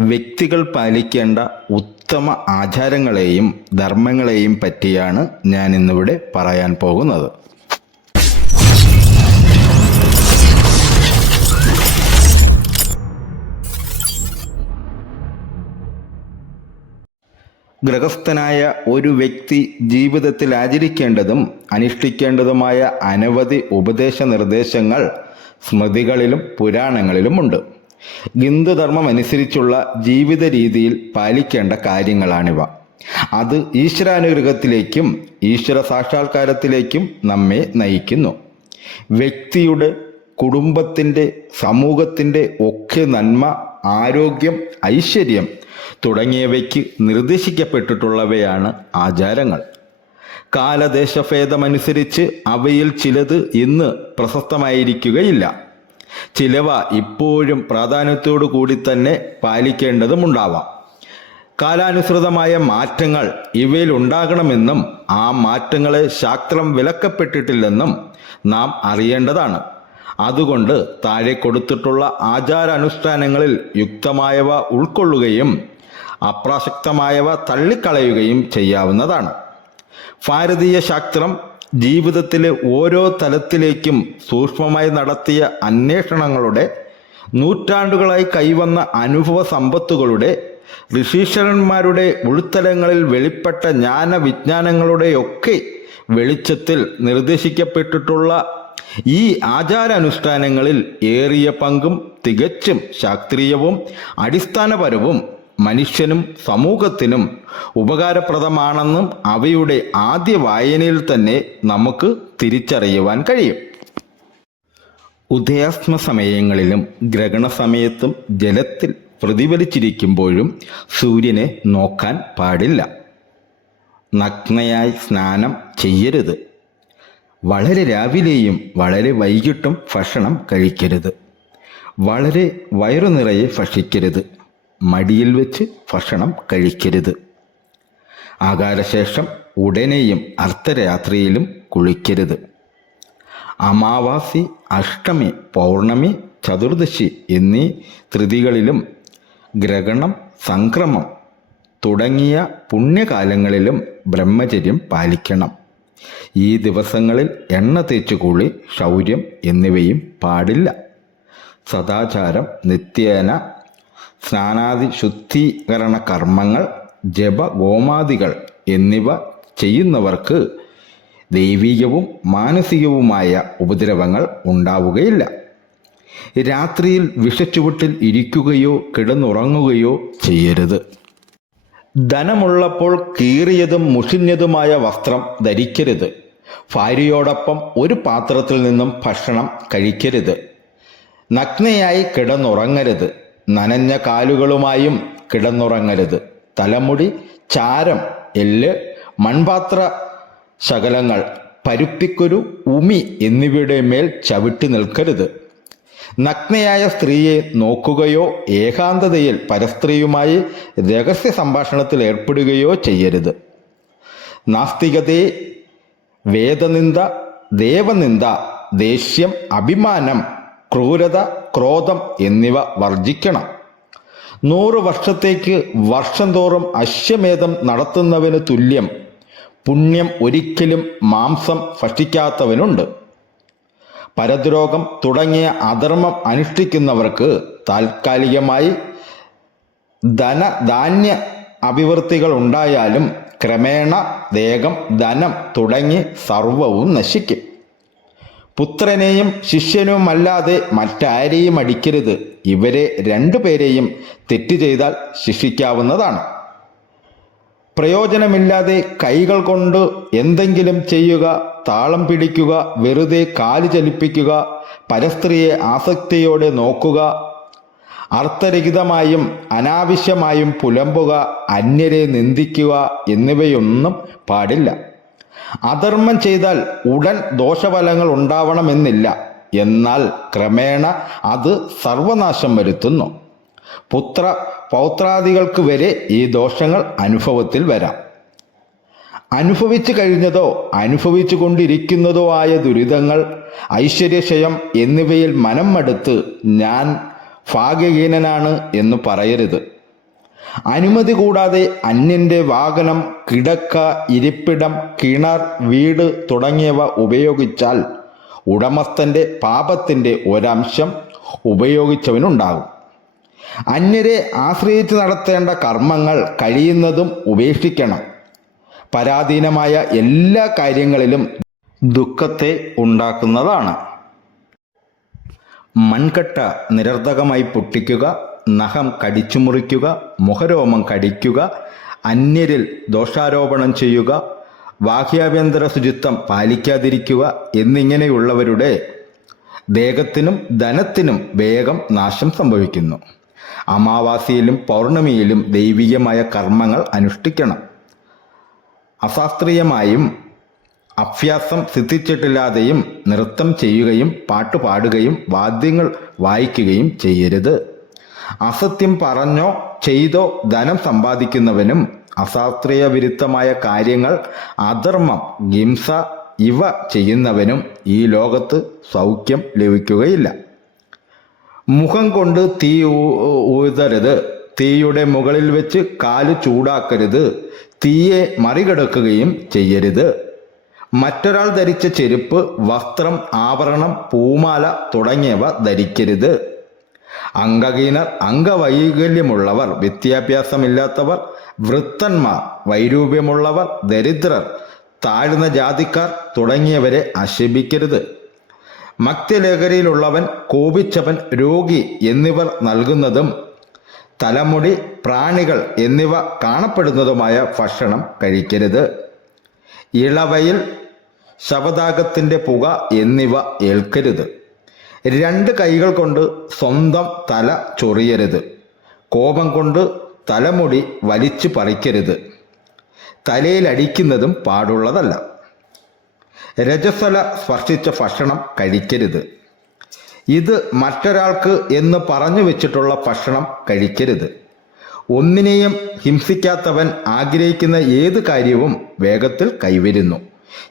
വ്യക്തികൾ പാലിക്കേണ്ട ഉത്തമ ആചാരങ്ങളെയും ധർമ്മങ്ങളെയും പറ്റിയാണ് ഞാൻ ഇന്നിവിടെ പറയാൻ പോകുന്നത്. ഗൃഹസ്ഥനായ ഒരു വ്യക്തി ജീവിതത്തിൽ ആചരിക്കേണ്ടതും അനുഷ്ഠിക്കേണ്ടതുമായ അനവധി ഉപദേശ നിർദ്ദേശങ്ങൾ സ്മൃതികളിലും പുരാണങ്ങളിലുമുണ്ട് ഹിന്ദുധർമ്മം അനുസരിച്ചുള്ള ജീവിത രീതിയിൽ പാലിക്കേണ്ട കാര്യങ്ങളാണിവ. അത് ഈശ്വരാനുഗ്രഹത്തിലേക്കും ഈശ്വര സാക്ഷാത്കാരത്തിലേക്കും നമ്മെ നയിക്കുന്നു. വ്യക്തിയുടെ കുടുംബത്തിന്റെ സമൂഹത്തിന്റെ ഒക്കെ നന്മ ആരോഗ്യം ഐശ്വര്യം തുടങ്ങിയവയ്ക്ക് നിർദ്ദേശിക്കപ്പെട്ടിട്ടുള്ളവയാണ് ആചാരങ്ങൾ. കാലദേശഭേദമനുസരിച്ച് അവയിൽ ചിലത് ഇന്ന് പ്രശസ്തമായിരിക്കുകയില്ല. ചിലവ ഇപ്പോഴും പ്രാധാന്യത്തോടു കൂടി തന്നെ പാലിക്കേണ്ടതുമുണ്ടാവാം കാലാനുസൃതമായ മാറ്റങ്ങൾ ഇവയിൽ ഉണ്ടാകണമെന്നും ആ മാറ്റങ്ങളെ ശാസ്ത്രം വിലക്കപ്പെട്ടിട്ടില്ലെന്നും നാം അറിയേണ്ടതാണ്. അതുകൊണ്ട് താഴെ കൊടുത്തിട്ടുള്ള ആചാരാനുഷ്ഠാനങ്ങളിൽ യുക്തമായവ ഉൾക്കൊള്ളുകയും അപ്രാസക്തമായവ തള്ളിക്കളയുകയും ചെയ്യാവുന്നതാണ്. ഭാരതീയ ശാസ്ത്രം ജീവിതത്തിലെ ഓരോ തലത്തിലേക്കും സൂക്ഷ്മമായി നടത്തിയ അന്വേഷണങ്ങളുടെ നൂറ്റാണ്ടുകളായി കൈവന്ന അനുഭവ സമ്പത്തുകളുടെ ഋഷീശ്വരന്മാരുടെ ഉൾത്തലങ്ങളിൽ വെളിപ്പെട്ട ജ്ഞാന വിജ്ഞാനങ്ങളുടെയൊക്കെ വെളിച്ചത്തിൽ നിർദ്ദേശിക്കപ്പെട്ടിട്ടുള്ള ഈ ആചാരാനുഷ്ഠാനങ്ങളിൽ ഏറിയ പങ്കും തികച്ചും ശാസ്ത്രീയവും അടിസ്ഥാനപരവും മനുഷ്യനും സമൂഹത്തിനും ഉപകാരപ്രദമാണെന്നും അവയുടെ ആദ്യ വായനയിൽ തന്നെ നമുക്ക് തിരിച്ചറിയുവാൻ കഴിയും. ഉദയാസ്മ സമയങ്ങളിലും ഗ്രഹണ സമയത്തും ജലത്തിൽ പ്രതിഫലിച്ചിരിക്കുമ്പോഴും സൂര്യനെ നോക്കാൻ പാടില്ല. നഗ്നയായി സ്നാനം ചെയ്യരുത്. വളരെ രാവിലെയും വളരെ വൈകിട്ടും ഭക്ഷണം കഴിക്കരുത്. വളരെ വയറു നിറയെ ഭക്ഷിക്കരുത്. മടിയിൽ വെച്ച് ഭക്ഷണം കഴിക്കരുത്. ആകാരശേഷം ഉടനെയും അർദ്ധരാത്രിയിലും കുളിക്കരുത്. അമാവാസി അഷ്ടമി പൗർണമി ചതുർദശി എന്നീ തൃതികളിലും ഗ്രഹണം സംക്രമം തുടങ്ങിയ പുണ്യകാലങ്ങളിലും ബ്രഹ്മചര്യം പാലിക്കണം. ഈ ദിവസങ്ങളിൽ എണ്ണ തേച്ചു കുളി ശൗര്യം എന്നിവയും പാടില്ല. സദാചാരം നിത്യേന സ്നാനാദി ശുദ്ധീകരണ കർമ്മങ്ങൾ ജപ ഗോമാദികൾ എന്നിവ ചെയ്യുന്നവർക്ക് ദൈവികവും മാനസികവുമായ ഉപദ്രവങ്ങൾ ഉണ്ടാവുകയില്ല. രാത്രിയിൽ വിഷച്ചുവട്ടിൽ ഇരിക്കുകയോ കിടന്നുറങ്ങുകയോ ചെയ്യരുത്. ധനമുള്ളപ്പോൾ കീറിയതും മുഷിഞ്ഞതുമായ വസ്ത്രം ധരിക്കരുത്. ഭാര്യയോടൊപ്പം ഒരു പാത്രത്തിൽ നിന്നും ഭക്ഷണം കഴിക്കരുത്. നഗ്നയായി കിടന്നുറങ്ങരുത്. നനഞ്ഞ കാലുകളുമായും കിടന്നുറങ്ങരുത്. തലമുടി ചാരം എല്ല് മൺപാത്ര ശകലങ്ങൾ പരുപ്പിക്കുരു ഉമി എന്നിവയുടെ മേൽ ചവിട്ടി നിൽക്കരുത്. നഗ്നയായ സ്ത്രീയെ നോക്കുകയോ ഏകാന്തതയിൽ പരസ്ത്രീയുമായി രഹസ്യ സംഭാഷണത്തിൽ ഏർപ്പെടുകയോ ചെയ്യരുത്. നാസ്തികതയെ വേദനിന്ദ ദേവനിന്ദ ദേഷ്യം അഭിമാനം ക്രൂരത ക്രോധം എന്നിവ വർജിക്കണം നൂറ് വർഷത്തേക്ക് വർഷം തോറും അശ്വമേധം നടത്തുന്നവന് തുല്യം. പുണ്യം ഒരിക്കലും മാംസം ഭക്ഷിക്കാത്തവനുണ്ട്. പരദ്രോഗം തുടങ്ങിയ അധർമ്മം അനുഷ്ഠിക്കുന്നവർക്ക് താൽക്കാലികമായി ധനധാന്യ അഭിവൃദ്ധികൾ ഉണ്ടായാലും ക്രമേണ ദേഹം ധനം തുടങ്ങി സർവവും നശിക്കും. പുത്രനെയും ശിഷ്യനുമല്ലാതെ മറ്റാരെയും അടിക്കരുത്. ഇവരെ രണ്ടുപേരെയും തെറ്റ് ചെയ്താൽ ശിക്ഷിക്കാവുന്നതാണ്. പ്രയോജനമില്ലാതെ കൈകൾ കൊണ്ട് എന്തെങ്കിലും ചെയ്യുക താളം പിടിക്കുക വെറുതെ കാൽ ചലിപ്പിക്കുക പരസ്ത്രീയെ ആസക്തിയോടെ നോക്കുക അർത്ഥരഹിതമായും അനാവശ്യമായും പുലമ്പുക അന്യരെ നിന്ദിക്കുക എന്നിവയൊന്നും പാടില്ല. അധർമ്മം ചെയ്താൽ ഉടൻ ദോഷഫലങ്ങൾ ഉണ്ടാവണമെന്നില്ല. എന്നാൽ ക്രമേണ അത് സർവനാശം വരുത്തുന്നു. പുത്ര പൗത്രാദികൾക്ക് വരെ ഈ ദോഷങ്ങൾ അനുഭവത്തിൽ വരാം. അനുഭവിച്ചു കഴിഞ്ഞതോ അനുഭവിച്ചു കൊണ്ടിരിക്കുന്നതോ ആയ ദുരിതങ്ങൾ ഐശ്വര്യക്ഷയം എന്നിവയിൽ മനം മടുത്ത് ഞാൻ ഭാഗ്യഹീനനാണ് എന്ന് പറയരുത്. അനുമതി കൂടാതെ അന്യന്റെ വാഹനം കിടക്ക ഇരിപ്പിടം കിണർ വീട് തുടങ്ങിയവ ഉപയോഗിച്ചാൽ ഉടമസ്ഥന്റെ പാപത്തിന്റെ ഒരംശം ഉപയോഗിച്ചവനുണ്ടാകും. അന്യരെ ആശ്രയിച്ച് നടത്തേണ്ട കർമ്മങ്ങൾ കഴിയുന്നതും ഉപേക്ഷിക്കണം. പരാധീനമായ എല്ലാ കാര്യങ്ങളിലും ദുഃഖത്തെ ഉണ്ടാക്കുന്നതാണ്. മൺകട്ട നിരർഥകമായി പൊട്ടിക്കുക നഖം കടിച്ചു മുറിക്കുക മുഖരോമം കടിക്കുക അന്യരിൽ ദോഷാരോപണം ചെയ്യുക ബാഹ്യാഭ്യന്തര ശുചിത്വം പാലിക്കാതിരിക്കുക എന്നിങ്ങനെയുള്ളവരുടെ ദേഹത്തിനും ധനത്തിനും വേഗം നാശം സംഭവിക്കുന്നു. അമാവാസിയിലും പൗർണമിയിലും ദൈവികമായ കർമ്മങ്ങൾ അനുഷ്ഠിക്കണം. അശാസ്ത്രീയമായും അഭ്യാസം സിദ്ധിച്ചിട്ടില്ലാതെയും നൃത്തം ചെയ്യുകയും പാട്ടുപാടുകയും വാദ്യങ്ങൾ വായിക്കുകയും ചെയ്യരുത്. അസത്യം പറഞ്ഞോ ചെയ്തോ ധനം സമ്പാദിക്കുന്നവനും അശാസ്ത്രീയ വിരുദ്ധമായ കാര്യങ്ങൾ അധർമ്മം ഹിംസ ഇവ ചെയ്യുന്നവനും ഈ ലോകത്ത് സൗഖ്യം ലഭിക്കുകയില്ല. മുഖം കൊണ്ട് തീ ഊതരുത്. തീയുടെ മുകളിൽ വെച്ച് കാൽ ചൂടാക്കരുത്. തീയെ മറികടക്കുകയും ചെയ്യരുത്. മറ്റൊരാൾ ധരിച്ച ചെരുപ്പ് വസ്ത്രം ആവരണം പൂമാല തുടങ്ങിയവ ധരിക്കരുത്. അംഗഹീനർ അംഗവൈകല്യമുള്ളവർ വിദ്യാഭ്യാസമില്ലാത്തവർ വൃത്തന്മാർ വൈരൂപ്യമുള്ളവർ ദരിദ്രർ താഴ്ന്ന ജാതിക്കാർ തുടങ്ങിയവരെ ആക്ഷേപിക്കരുത്. മക്തലഹരിയിലുള്ളവൻ കോപിച്ചവൻ രോഗി എന്നിവർ നൽകുന്നതും തലമുടി പ്രാണികൾ എന്നിവ കാണപ്പെടുന്നതുമായ ഭക്ഷണം കഴിക്കരുത്. ഇളവയിൽ ശവദാഗത്തിന്റെ പുക എന്നിവ ഏൽക്കരുത്. രണ്ട് കൈകൾ കൊണ്ട് സ്വന്തം തല ചൊറിയരുത്. കോപം കൊണ്ട് തലമുടി വലിച്ചു പറിക്കരുത്. തലയിൽ അടിക്കുന്നതും പാടുള്ളതല്ല. രജസ്വല സ്പർശിച്ച ഭക്ഷണം കഴിക്കരുത്. ഇത് മറ്റൊരാൾക്ക് എന്ന് പറഞ്ഞു വെച്ചിട്ടുള്ള ഭക്ഷണം കഴിക്കരുത്. ഒന്നിനെയും ഹിംസിക്കാത്തവൻ ആഗ്രഹിക്കുന്ന ഏത് കാര്യവും വേഗത്തിൽ കൈവരുന്നു.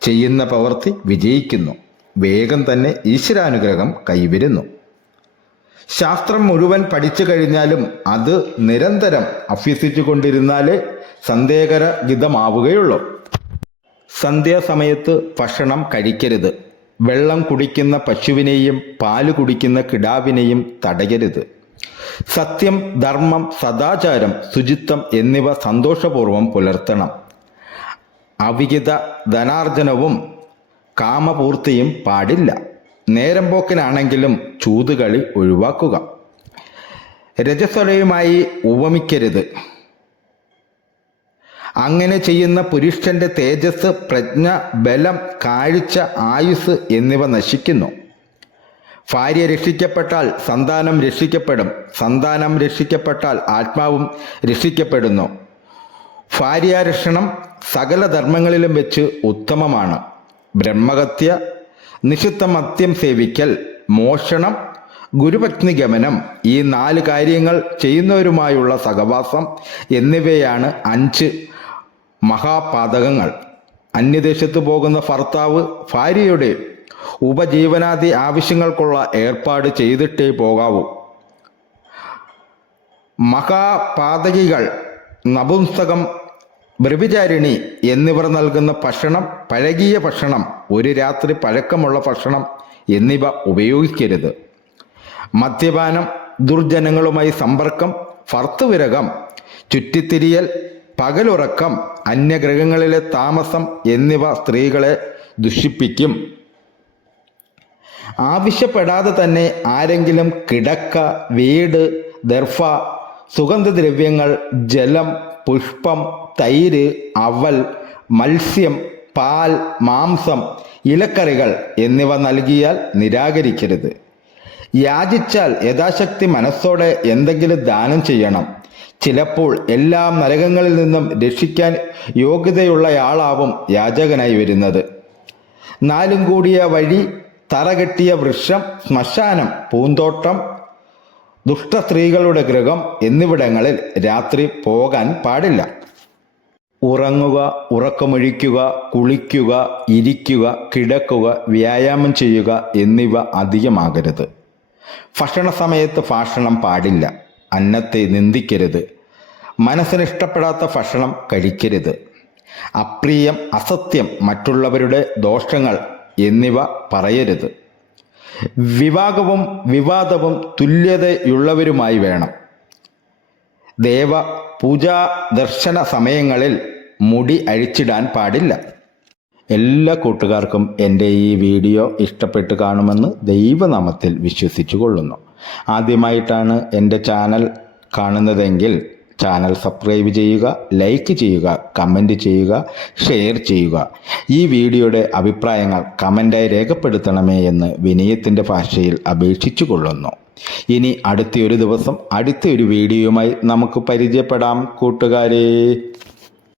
ചെയ്യുന്ന പ്രവൃത്തി വിജയിക്കുന്നു. വേഗം തന്നെ ഈശ്വരാനുഗ്രഹം കൈവരുന്നു. ശാസ്ത്രം മുഴുവൻ പഠിച്ചു കഴിഞ്ഞാലും അത് നിരന്തരം അഭ്യസിച്ചു കൊണ്ടിരുന്നാലേ സന്ദേഹരഹിതമാവുകയുള്ളൂ. സന്ധ്യാസമയത്ത് ഭക്ഷണം കഴിക്കരുത്. വെള്ളം കുടിക്കുന്ന പശുവിനെയും പാൽ കുടിക്കുന്ന കിടാവിനെയും തടയരുത്. സത്യം ധർമ്മം സദാചാരം ശുചിത്വം എന്നിവ സന്തോഷപൂർവം പുലർത്തണം. അവിഹിത ധനാർജനവും കാമപൂർത്തിയും പാടില്ല. നേരം പോക്കിനാണെങ്കിലും ചൂതുകളി ഒഴിവാക്കുക. രജസ്വലയുമായി ഉപമിക്കരുത്. അങ്ങനെ ചെയ്യുന്ന പുരുഷന്റെ തേജസ് പ്രജ്ഞ ബലം കാഴ്ച ആയുസ് എന്നിവ നശിക്കുന്നു. ഭാര്യ രക്ഷിക്കപ്പെട്ടാൽ സന്താനം രക്ഷിക്കപ്പെടും. സന്താനം രക്ഷിക്കപ്പെട്ടാൽ ആത്മാവും രക്ഷിക്കപ്പെടുന്നു. ഭാര്യാരക്ഷണം സകല ധർമ്മങ്ങളിലും വെച്ച് ഉത്തമമാണ്. ബ്രഹ്മഹത്യ നിഷിദ്ധമത്യം സേവിക്കൽ മോഷണം ഗുരുപത്നി ഗമനം ഈ നാല് കാര്യങ്ങൾ ചെയ്യുന്നവരുമായുള്ള സഹവാസം എന്നിവയാണ് അഞ്ച് മഹാപാതകങ്ങൾ. അന്യദേശത്ത് പോകുന്ന ഭർത്താവ് ഭാര്യയുടെ ഉപജീവനാദി ആവശ്യങ്ങൾക്കുള്ള ഏർപ്പാട് ചെയ്തിട്ടേ പോകാവൂ. മഹാപാതകികൾ നപുംസകം ബ്രവിചാരിണി എന്നിവർ നൽകുന്ന ഭക്ഷണം പഴകിയ ഭക്ഷണം ഒരു രാത്രി പഴക്കമുള്ള ഭക്ഷണം എന്നിവ ഉപയോഗിക്കരുത്. മദ്യപാനം ദുർജനങ്ങളുമായി സമ്പർക്കം ഭർത്തുവിരകം ചുറ്റിത്തിരിയൽ പകലുറക്കം അന്യഗ്രഹങ്ങളിലെ താമസം എന്നിവ സ്ത്രീകളെ ദുഷിപ്പിക്കും. ആവശ്യപ്പെടാതെ തന്നെ ആരെങ്കിലും കിടക്ക വീട് ദർഫ സുഗന്ധദ്രവ്യങ്ങൾ ജലം പുഷ്പം തൈര് അവൽ മത്സ്യം പാൽ മാംസം ഇലക്കറികൾ എന്നിവ നൽകിയാൽ നിരാകരിക്കരുത്. യാചിച്ചാൽ യഥാശക്തി മനസ്സോടെ എന്തെങ്കിലും ദാനം ചെയ്യണം. ചിലപ്പോൾ എല്ലാ നരകങ്ങളിൽ നിന്നും രക്ഷിക്കാൻ യോഗ്യതയുള്ളയാളാവും യാചകനായി വരുന്നത്. നാലും കൂടിയ വഴി തറകെട്ടിയ വൃക്ഷം ശ്മശാനം പൂന്തോട്ടം ദുഷ്ട സ്ത്രീകളുടെ ഗൃഹം എന്നിവിടങ്ങളിൽ രാത്രി പോകാൻ പാടില്ല. ഉറങ്ങുക ഉറക്കമൊഴിക്കുക കുളിക്കുക ഇരിക്കുക കിടക്കുക വ്യായാമം ചെയ്യുക എന്നിവ അധികമാകരുത്. ഭക്ഷണ സമയത്ത് ഭാഷണം പാടില്ല. അന്നത്തെ നിന്ദിക്കരുത്. മനസ്സിന് ഇഷ്ടപ്പെടാത്ത ഭക്ഷണം കഴിക്കരുത്. അപ്രിയം അസത്യം മറ്റുള്ളവരുടെ ദോഷങ്ങൾ എന്നിവ പറയരുത്. വിവാഹവും വിവാദവും തുല്യതയുള്ളവരുമായി വേണം. ദേവ പൂജാ ദർശന സമയങ്ങളിൽ മുടി അഴിച്ചിടാൻ പാടില്ല. എല്ലാ കൂട്ടുകാർക്കും എന്റെ ഈ വീഡിയോ ഇഷ്ടപ്പെട്ട് കാണുമെന്ന് ദൈവനാമത്തിൽ വിശ്വസിച്ചു കൊള്ളുന്നു ആദ്യമായിട്ടാണ് എന്റെ ചാനൽ കാണുന്നതെങ്കിൽ ചാനൽ സബ്സ്ക്രൈബ് ചെയ്യുക ലൈക്ക് ചെയ്യുക കമന്റ് ചെയ്യുക ഷെയർ ചെയ്യുക. ഈ വീഡിയോയുടെ അഭിപ്രായങ്ങൾ കമന്റായി രേഖപ്പെടുത്തണമേ എന്ന് വിനയത്തിന്റെ ഭാഷയിൽ അപേക്ഷിച്ചു കൊള്ളുന്നു ഇനി അടുത്ത ഒരു ദിവസം അടുത്ത ഒരു വീഡിയോയുമായി നമുക്ക് പരിചയപ്പെടാം. കൂട്ടുകാരെ.